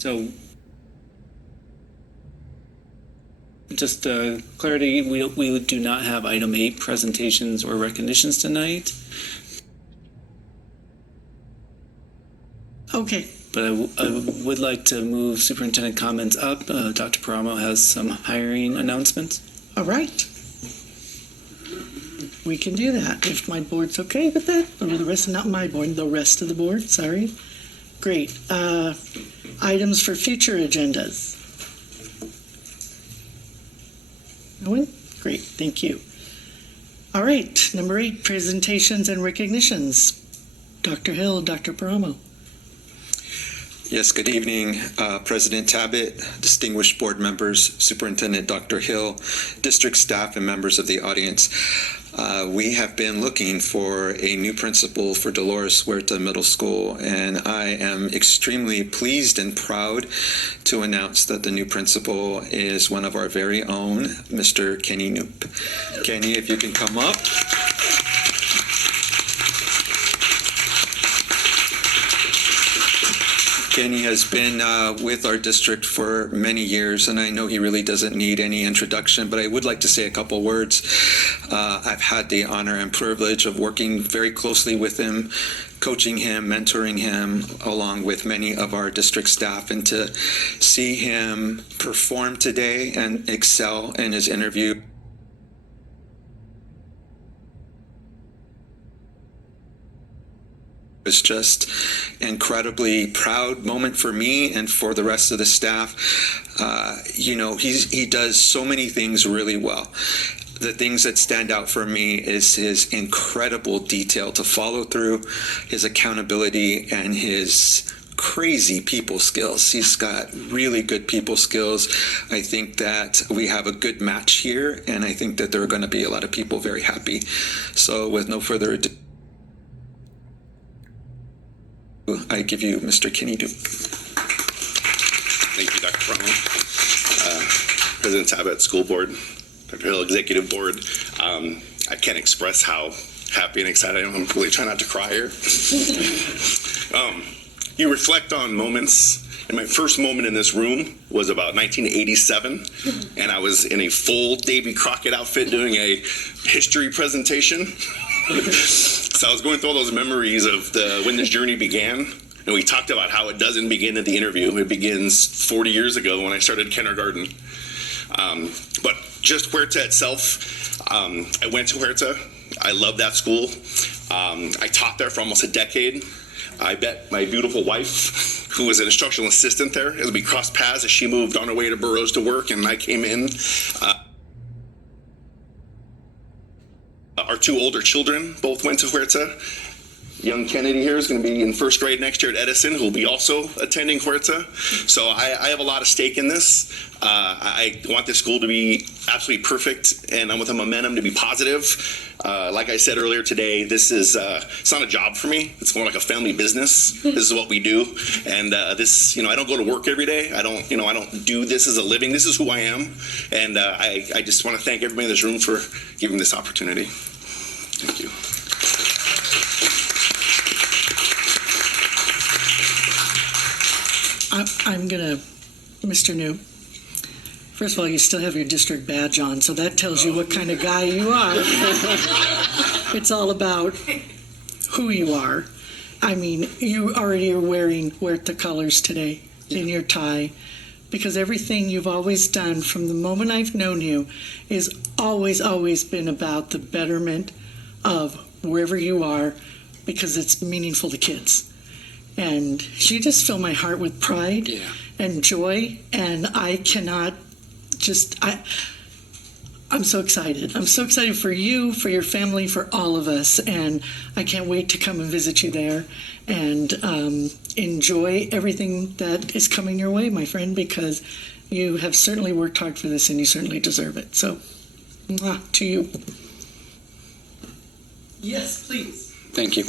So, just clarity, we do not have item 8 presentations or recognitions tonight. Okay. But I would like to move superintendent comments up. Dr. Paramo has some hiring announcements. All right. We can do that if my board's okay with that. Or the rest, not my board, the rest of the board, sorry. Great. Items for future agendas. No one? Great, thank you. All right, number 8, presentations and recognitions. Dr. Hill, Dr. Paramo. Yes, good evening, President Tabbitt, distinguished board members, Superintendent Dr. Hill, district staff, and members of the audience. We have been looking for a new principal for Dolores Huerta Middle School, and I am extremely pleased and proud to announce that the new principal is one of our very own, Mr. Kenny Knoop. Kenny, if you can come up. Kenny has been with our district for many years, and I know he really doesn't need any introduction, but I would like to say a couple words. I've had the honor and privilege of working very closely with him, coaching him, mentoring him, along with many of our district staff, and to see him perform today and excel in his interview. It's just incredibly proud moment for me and for the rest of the staff. He does so many things really well. The things that stand out for me is his incredible detail to follow through, his accountability, and his crazy people skills. He's got really good people skills. I think that we have a good match here, and I think that there are going to be a lot of people very happy. So with no further ado, I give you Mr. Kenny Knoop. Thank you, Dr. Paramo. President Tabbitt, School Board, Dr. Hill, Executive Board. I can't express how happy and excited I am. I'm really trying not to cry here. You reflect on moments, and my first moment in this room was about 1987, and I was in a full Davy Crockett outfit doing a history presentation. So I was going through all those memories of when this journey began, and we talked about how it doesn't begin at the interview. It begins 40 years ago when I started kindergarten. But just Huerta itself, I went to Huerta. I love that school. I taught there for almost a decade. I met my beautiful wife, who was an instructional assistant there, as we crossed paths as she moved on her way to Burroughs to work, and I came in. Our 2 older children both went to Huerta. Young Kennedy here is going to be in 1st grade next year at Edison, who will be also attending Huerta. So I have a lot of stake in this. I want this school to be absolutely perfect, and I want the momentum to be positive. Like I said earlier today, this is it's not a job for me. It's more like a family business. This is what we do, and I don't go to work every day. I don't do this as a living. This is who I am, and I just want to thank everybody in this room for giving me this opportunity. Thank you. I'm going to, Mr. New, first of all, you still have your district badge on, so that tells you what kind of guy you are. It's all about who you are. I mean, you already are wearing Huerta colors today in your tie, because everything you've always done from the moment I've known you is always been about the betterment of wherever you are, because it's meaningful to kids. And you just fill my heart with pride and joy, and I cannot I'm so excited. I'm so excited for you, for your family, for all of us, and I can't wait to come and visit you there and enjoy everything that is coming your way, my friend, because you have certainly worked hard for this and you certainly deserve it. So, to you. Yes, please. Thank you.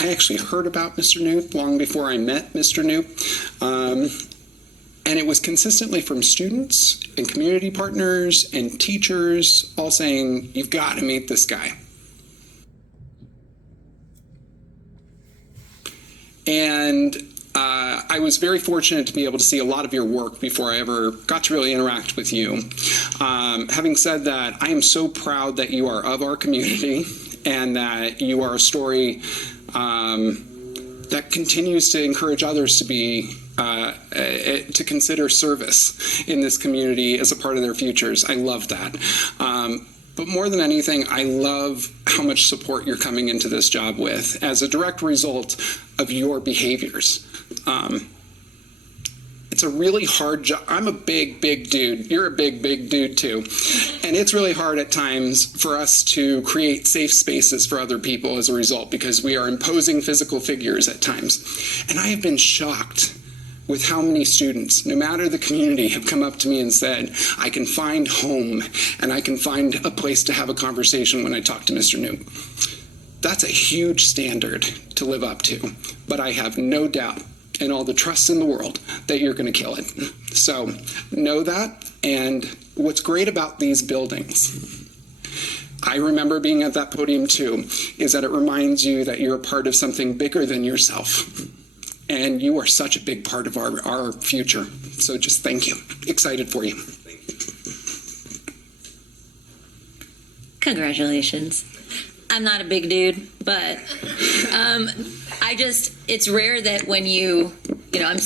I actually heard about Mr. Knoop long before I met Mr. Knoop. And it was consistently from students and community partners and teachers all saying, you've got to meet this guy. And I was very fortunate to be able to see a lot of your work before I ever got to really interact with you. Having said that, I am so proud that you are of our community and that you are a story that continues to encourage others to be to consider service in this community as a part of their futures. I love that. But more than anything, I love how much support you're coming into this job with as a direct result of your behaviors. It's a really hard job. I'm a big dude. You're a big dude too. And it's really hard at times for us to create safe spaces for other people as a result, because we are imposing physical figures at times. And I have been shocked with how many students, no matter the community, have come up to me and said, I can find home and I can find a place to have a conversation when I talk to Mr. New. That's a huge standard to live up to, but I have no doubt and all the trust in the world that you're going to kill it. So know that. And what's great about these buildings, I remember being at that podium too, is that it reminds you that you're a part of something bigger than yourself. And you are such a big part of our future. So just thank you. Excited for you. Congratulations. I'm not a big dude, but it's rare that when I'm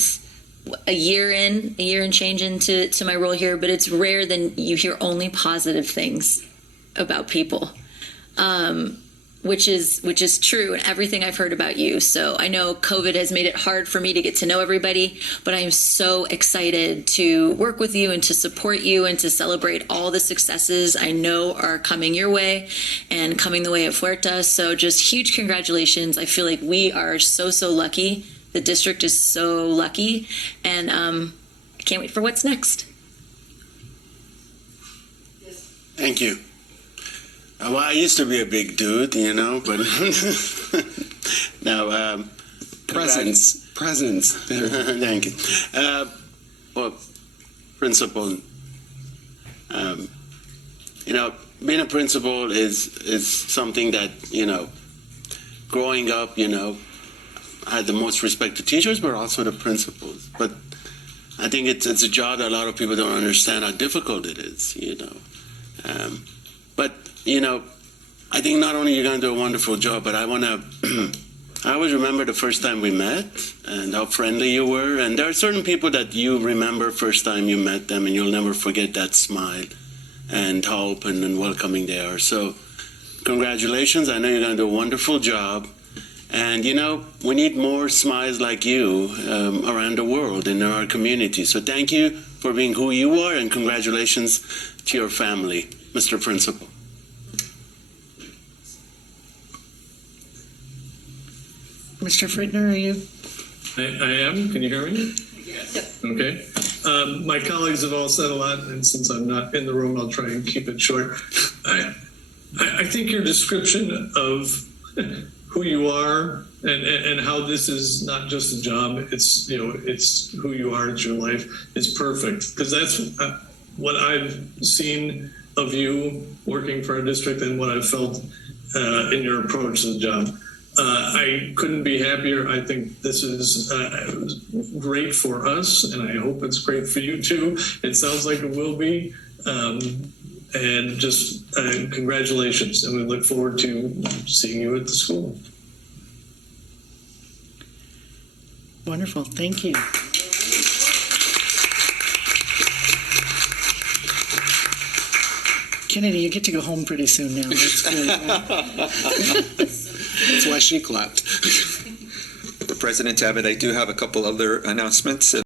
a year and change into my role here, but it's rare that you hear only positive things about people, which is true in everything I've heard about you. So I know COVID has made it hard for me to get to know everybody, but I am so excited to work with you and to support you and to celebrate all the successes I know are coming your way and coming the way of Huerta. So just huge congratulations. I feel like we are so lucky. The district is so lucky, and I can't wait for what's next. Thank you. Well, I used to be a big dude, but now, Presence. Thank you. Well, principal, being a principal is something that, growing up, I had the most respect to teachers, but also the principals. But I think it's a job that a lot of people don't understand how difficult it is, But I think not only you're going to do a wonderful job, but I always remember the first time we met and how friendly you were. And there are certain people that you remember first time you met them, and you'll never forget that smile and how open and welcoming they are. So congratulations. I know you're going to do a wonderful job. And, we need more smiles like you around the world in our community. So thank you for being who you are, and congratulations to your family, Mr. Principal. Mr. Friedner, are you? I am. Can you hear me? Yes. Okay. My colleagues have all said a lot, and since I'm not in the room, I'll try and keep it short. I think your description of who you are and how this is not just a job, it's who you are, it's your life, is perfect, because that's what I've seen of you working for our district and what I've felt in your approach to the job. I couldn't be happier. I think this is great for us, and I hope it's great for you too. It sounds like it will be. And just congratulations, and we look forward to seeing you at the school. Wonderful. Thank you. Kennedy, you get to go home pretty soon now. That's good, right? That's why she clapped. President Tabbitt, I do have a couple other announcements.